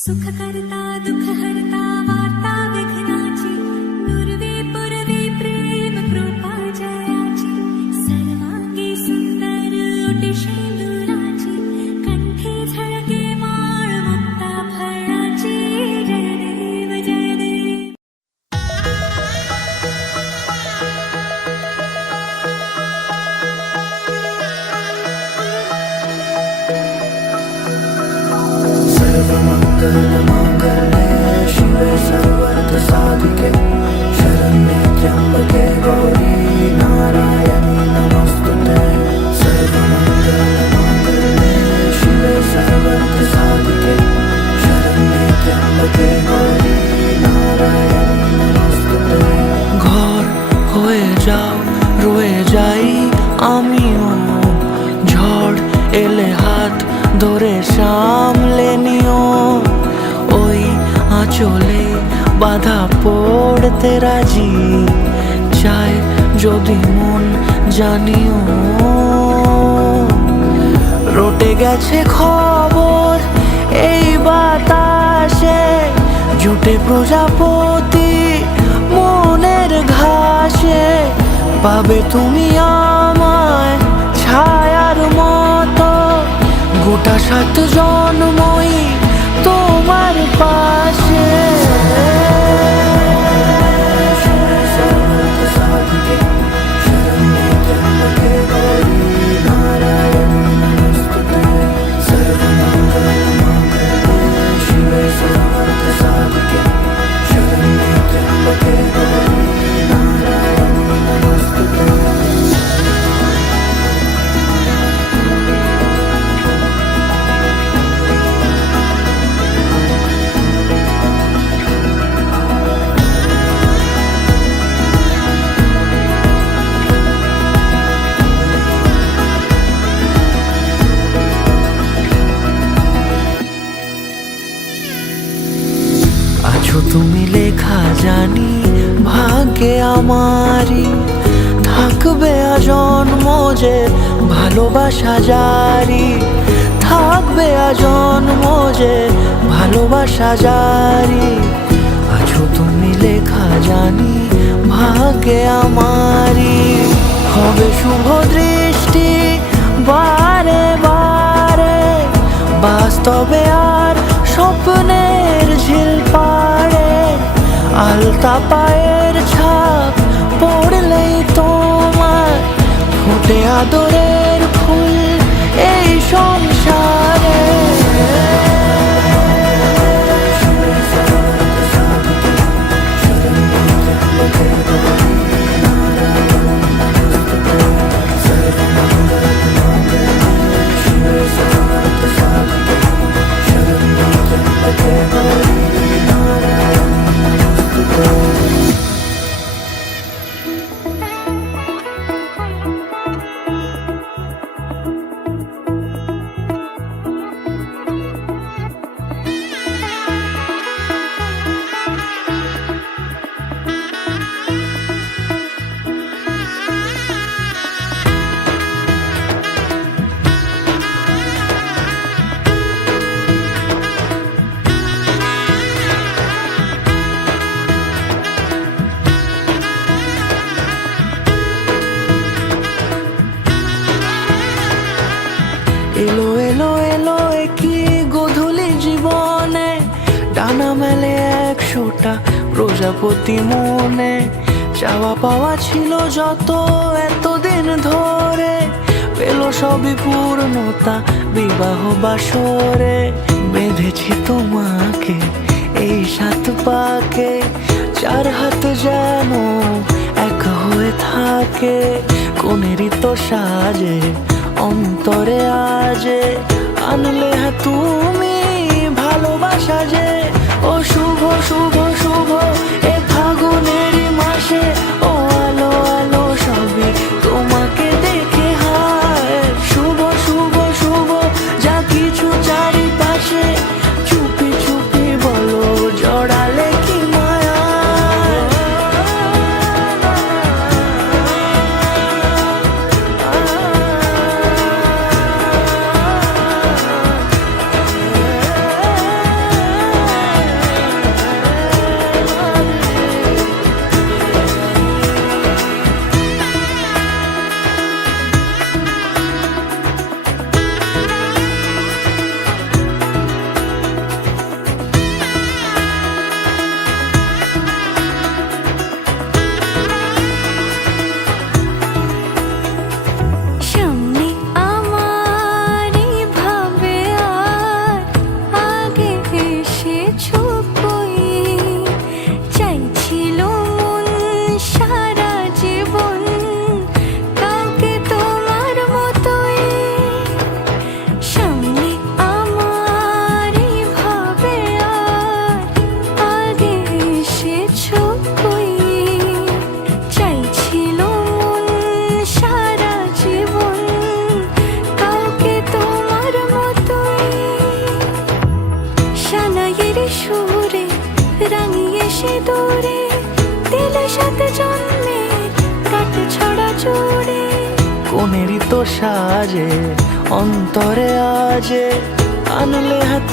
सुख करता दुख हरता वार्ता विघ्नाची नुरवी पुरवी प्रेम कृपा जयाची सर्वांगी सुंदर ओटी शेंदुराची कंठी झळके माळ मुक्ता फळाची जय देव जय देव. सर्वमङ्गलमाङ्गल्ये शिवे सर्वार्थसाधिके शरण्ये त्र्यम्बके गौरी नारायणी नमोस्तुते. सर्वमङ्गलमाङ्गल्ये शिवे सर्वार्थसाधिके शरण्ये त्र्यम्बके गौरी नारायणी नमोस्तुते. ঘর হয়ে যাও রয়ে যাই আমিও, ঝড় এলে হাত ধরে সামলে নিও, ওই আঁচলে বাধা পড়তে রাজি চায় যদি মন জানিও. রটে গেছে খবর এই বাতাসে জুটে প্রজাপতি মনের ঘাসে, পাবে তুমি আমায় ছায়ার মতো গোটা 7 জন্মই তোমার পাশে. তুমি লেখা জানি ভাগ্যে আমারই, থাকবে আজন্ম যে ভালোবাসা জারি, থাকবে আজন্ম যে ভালোবাসা জারি. আছো তুমি লেখা জানি ভাগ্যে আমারই, হবে শুভ দৃষ্টি বারে বারে বাস্তবে আর স্বপ্নের ঝিল পাড়ে. আলতা পায়ের ছাপ পড়লেই তোমার ফোটে আদরের ফুল এই সংসারে. এলো এলো এলো একই গোধূলি জীবনে, ডানা মেলে 100টা প্রজাপতি মনে. চাওয়া পাওয়া ছিল যত এতদিন ধরে, পেল সবই পূর্ণতা বিবাহ বাসরে. বেঁধেছি তোমাকে এই 7 পাকে, 4 হাত যেন এক হয়ে থাকে. কোনেরই তো সাজে অন্তরে আজে আনলে তুমি ভালোবাসা যে. ও শুভ শুভ শুভ এ ফাগুনেরই মাসে, ও আলো আলো সবই তোমাকে দেখে হায়. শুভ শুভ শুভ যা কিছু চারিপাশে, চুপি চুপি বলো জড়ালে কি মায়া. কিছু কই চাইছিল মন সারা জীবন কাউকে তোমার মতোই সামনে আমার ভাবে আর আগে এসেছো কই চাইছিল মন সারা জীবন কাউকে তোমার মতোই শালায়ের সুরে রাঙিয়ে সে দূরে দিলে সাথে জন্মে কাট ছড়া জোড়ে কোনেরই তো সাজে অন্তরে আজে আনলে হাতে